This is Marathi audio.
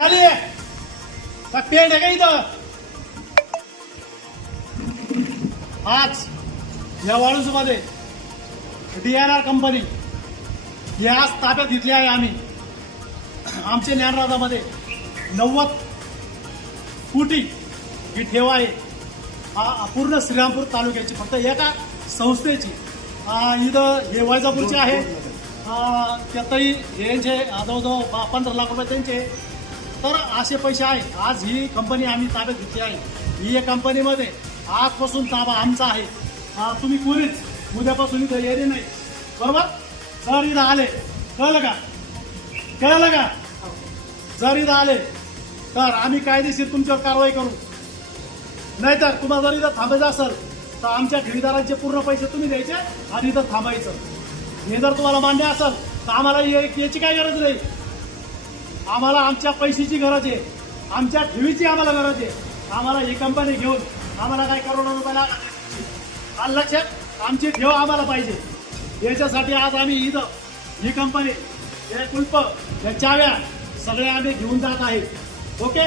खाली का पेंट आहे का इथं? आज या वाळूसमध्ये आर कंपनी ही आज ताब्यात घेतली आहे आम्ही. आमच्या ज्ञानराजामध्ये नव्वद कोटी ही ठेवा आहे. हा पूर्ण श्रीरामपूर तालुक्याची फक्त एका संस्थेची. इथं हे वैजापूरचे आहे. त्यातही त्यातही यांचे जवळजवळ पंधरा लाख रुपये त्यांचे. तर असे पैसे आहे. आज ही कंपनी आम्ही ताब्यात घेतली आहे. ही या कंपनीमध्ये आजपासून ताबा आमचा आहे. तुम्ही कोणीच उद्यापासून इथं येणे नाही. बरोबर? जर इथं आले कळलं का? कळलं का? जर इथं आले तर आम्ही कायदेशीर तुमच्यावर कारवाई करू. नाहीतर तुम्हाला जर इथं थांबायचं असेल तर आमच्या ठेवीदारांचे पूर्ण पैसे तुम्ही द्यायचे आणि इथं थांबायचं. हे जर तुम्हाला मान्य असेल तर आम्हाला याची काय गरज नाही. आम्हाला आमच्या पैशाची गरज आहे. आमच्या ठेवीची आम्हाला गरज आहे. आम्हाला ही कंपनी घेऊन आम्हाला काय करोडो रुपयाला लागत लक्षात? आमची ठेव आम्हाला पाहिजे. याच्यासाठी आज आम्ही इथं ही कंपनी हे कुलप या चाव्या सगळे आम्ही घेऊन जात आहे. ओके